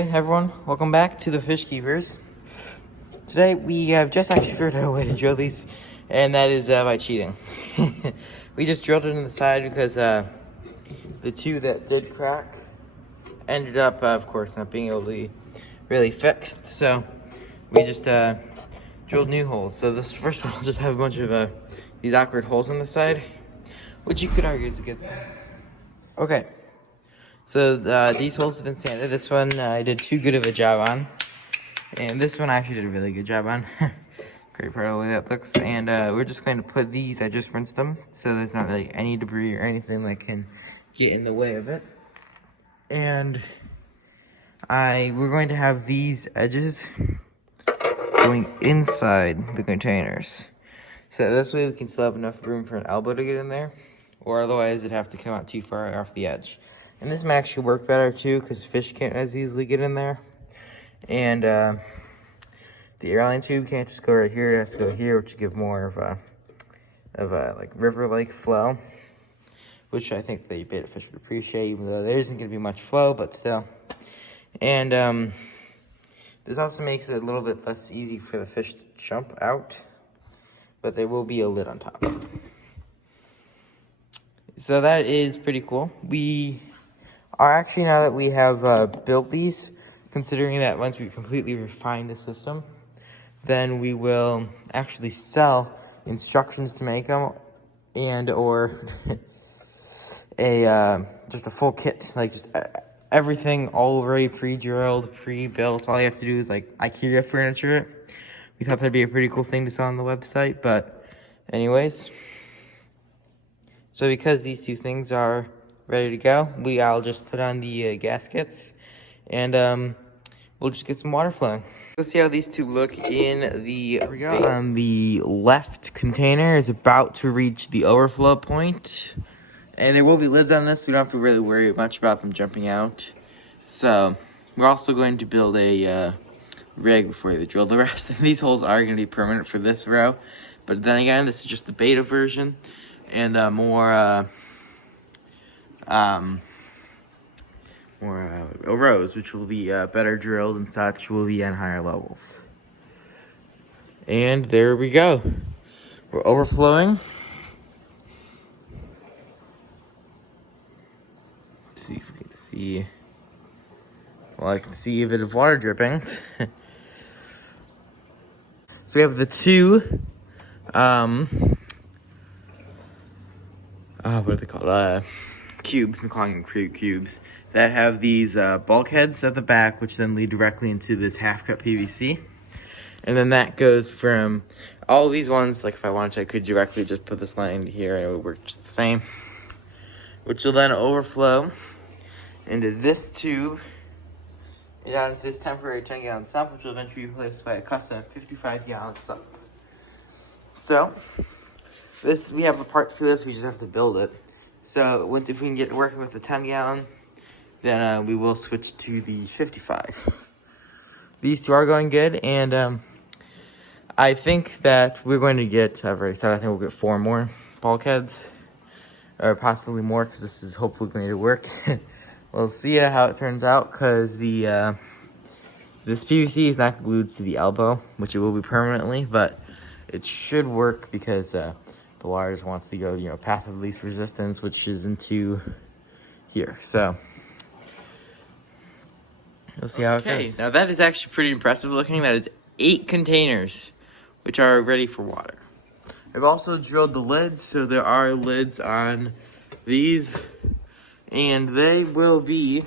Hey everyone, welcome back to the Fish Keepers. Today we have just actually figured out a way to drill these, and that is by cheating. We just drilled it in the side because the two that did crack ended up, of course, not being able to be really fixed. So we just drilled new holes. So this first one will just have a bunch of these awkward holes on the side, which you could argue is a good thing. Okay. So these holes have been sanded. This one I did too good of a job on. And this one I actually did a really good job on. Pretty proud of the way that looks. And we're just going to put these, I just rinsed them, so there's not really any debris or anything that can get in the way of it. And we're going to have these edges going inside the containers. So this way we can still have enough room for an elbow to get in there. Or otherwise it'd have to come out too far off the edge. And this might actually work better too, because fish can't as easily get in there. And the airline tube can't just go right here, it has to go here, which would give more of a like river-like flow, which I think the betta fish would appreciate, even though there isn't going to be much flow, but still. And this also makes it a little bit less easy for the fish to jump out, but there will be a lid on top. So that is pretty cool. We are actually, now that we have built these, considering that once we completely refine the system, then we will actually sell instructions to make them, and or just a full kit, like just everything already pre-drilled, pre-built. All you have to do is like IKEA furniture it. We thought that'd be a pretty cool thing to sell on the website, but anyways. So because these two things are ready to go, I'll just put on the gaskets, and we'll just get some water flowing. Let's see how these two look in the on the left container is about to reach the overflow point, and there will be lids on this. We don't have to really worry much about them jumping out. So we're also going to build a rig before they drill the rest. And these holes are going to be permanent for this row, but then again, this is just the beta version, and more rows, which will be better drilled and such, will be on higher levels. And there we go. We're overflowing. Let's see if we can see. Well, I can see a bit of water dripping. So we have the two what are they called? Cubes. I'm calling them cubes that have these bulkheads at the back, which then lead directly into this half-cut PVC. And then that goes from all these ones. Like if I wanted to, I could directly just put this line here, and it would work just the same. Which will then overflow into this tube and down into this temporary 10-gallon sump, which will eventually be replaced by a custom 55-gallon sump. So we have a part for this. We just have to build it. So if we can get working with the 10-gallon, then we will switch to the 55. These two are going good, and I think that we're going to get, I've already said, I think we'll get 4 more bulkheads, or possibly more, because this is hopefully going to work. We'll see how it turns out, because this PVC is not glued to the elbow, which it will be permanently, but it should work because the water just wants to go, path of least resistance, which is into here. So we'll see how it goes. Now that is actually pretty impressive looking. That is 8 containers, which are ready for water. I've also drilled the lids, so there are lids on these, and they will be.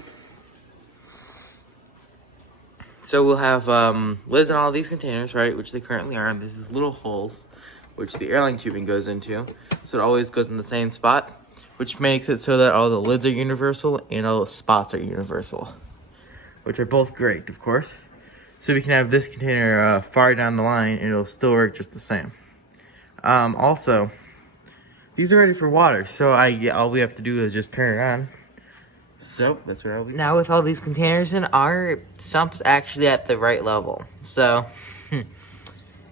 So we'll have lids on all these containers, right, which they currently are, and there's these little holes which the airline tubing goes into, so it always goes in the same spot, which makes it so that all the lids are universal and all the spots are universal, which are both great, of course. So we can have this container far down the line, and it'll still work just the same. Also, these are ready for water, so all we have to do is just turn it on. So that's what I'll be. Now with all these containers in, our sump's actually at the right level. So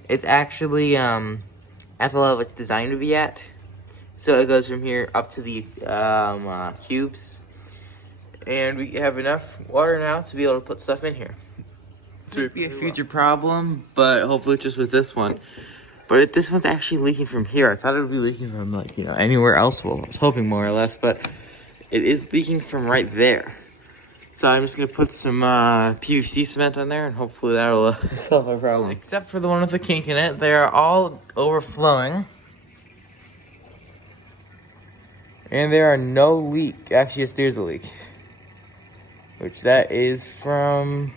it's actually at the level it's designed to be at. So it goes from here up to the cubes. And we have enough water now to be able to put stuff in here. It could be a future problem, but hopefully just with this one. But this one's actually leaking from here. I thought it would be leaking from, like, you know, anywhere else. Well, I was hoping more or less, but it is leaking from right there. So I'm just gonna put some PVC cement on there, and hopefully that'll solve our problem. Except for the one with the kink in it, they are all overflowing. And there are no leak. Actually, yes, there's a leak. Which that is from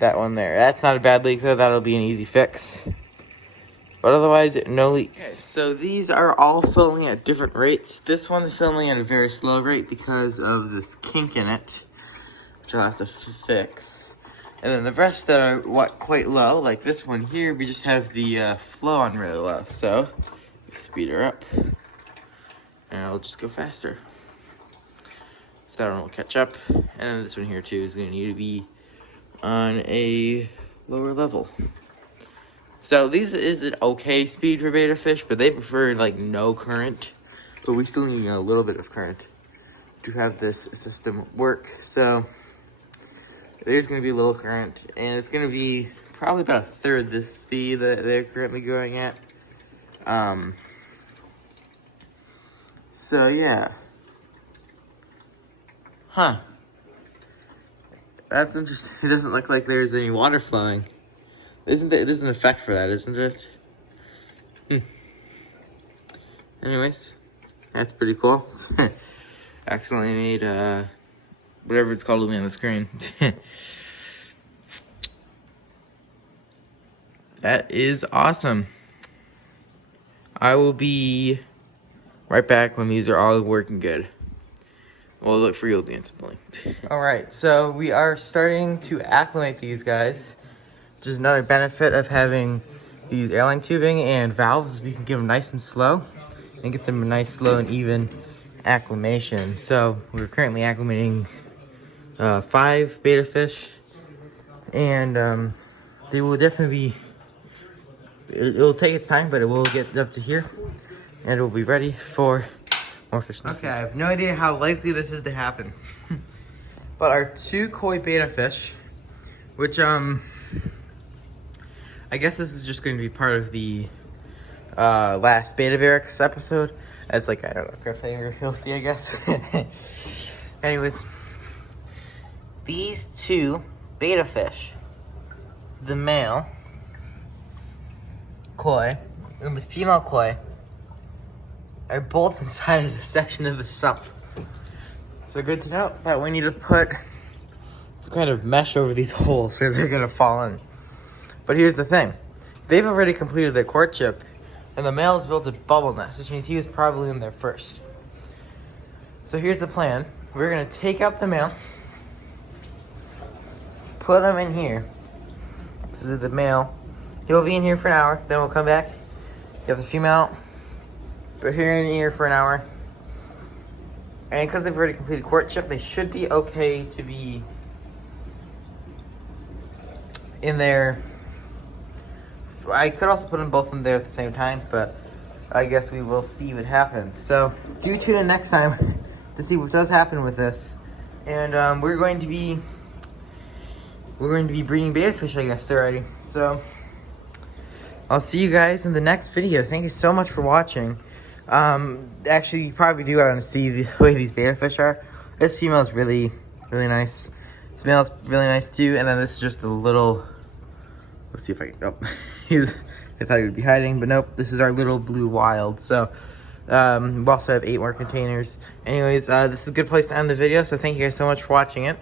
that one there. That's not a bad leak though, that'll be an easy fix. But otherwise, no leaks. Okay, so these are all filling at different rates. This one's filling at a very slow rate because of this kink in it, which I'll have to fix. And then the rest that are quite low, like this one here, we just have the flow on really low. So, speed her up. And I'll just go faster. So that one will catch up. And then this one here too is gonna need to be on a lower level. So these is an okay speed for betta fish, but they prefer like no current. But we still need a little bit of current to have this system work. So there's gonna be a little current, and it's gonna be probably about a third the speed that they're currently going at. So yeah. Huh. That's interesting. It doesn't look like there's any water flowing. There's an effect for that, isn't it? Anyways, that's pretty cool. Accidentally made whatever it's called to be on the screen. That is awesome. I will be right back when these are all working good. We'll look for yield instantly. Alright, so we are starting to acclimate these guys. Which is another benefit of having these airline tubing and valves. We can get them nice and slow and get them a nice, slow, and even acclimation. So we're currently acclimating 5 betta fish, and they will definitely be, it'll take its time, but it will get up to here, and it will be ready for more fish. Okay, I have no idea how likely this is to happen, but our 2 koi betta fish, which I guess this is just going to be part of the last Betta Barracks episode. As like, I don't know, cliffhanger you'll see, I guess. Anyways, these 2 betta fish, the male koi and the female koi, are both inside of the section of the sump. So good to know that we need to put some kind of mesh over these holes so they're gonna fall in. But here's the thing. They've already completed their courtship, and the male's built a bubble nest, which means he was probably in there first. So here's the plan. We're gonna take out the male, put him in here. This is the male. He'll be in here for an hour, then we'll come back. You have the female, put her in here for an hour. And because they've already completed courtship, they should be okay to be in there. I could also put them both in there at the same time, but I guess we will see what happens. So do tune in next time to see what does happen with this. And we're going to be breeding betta fish, I guess, already. So I'll see you guys in the next video. Thank you so much for watching. Actually, you probably do want to see the way these betta fish are. This female is really, really nice. This male is really nice too. And then this is just a little. Let's see if I can. Oh, I thought he would be hiding, but nope. This is our little blue wild. So we also have 8 more containers. Anyways, this is a good place to end the video. So thank you guys so much for watching it.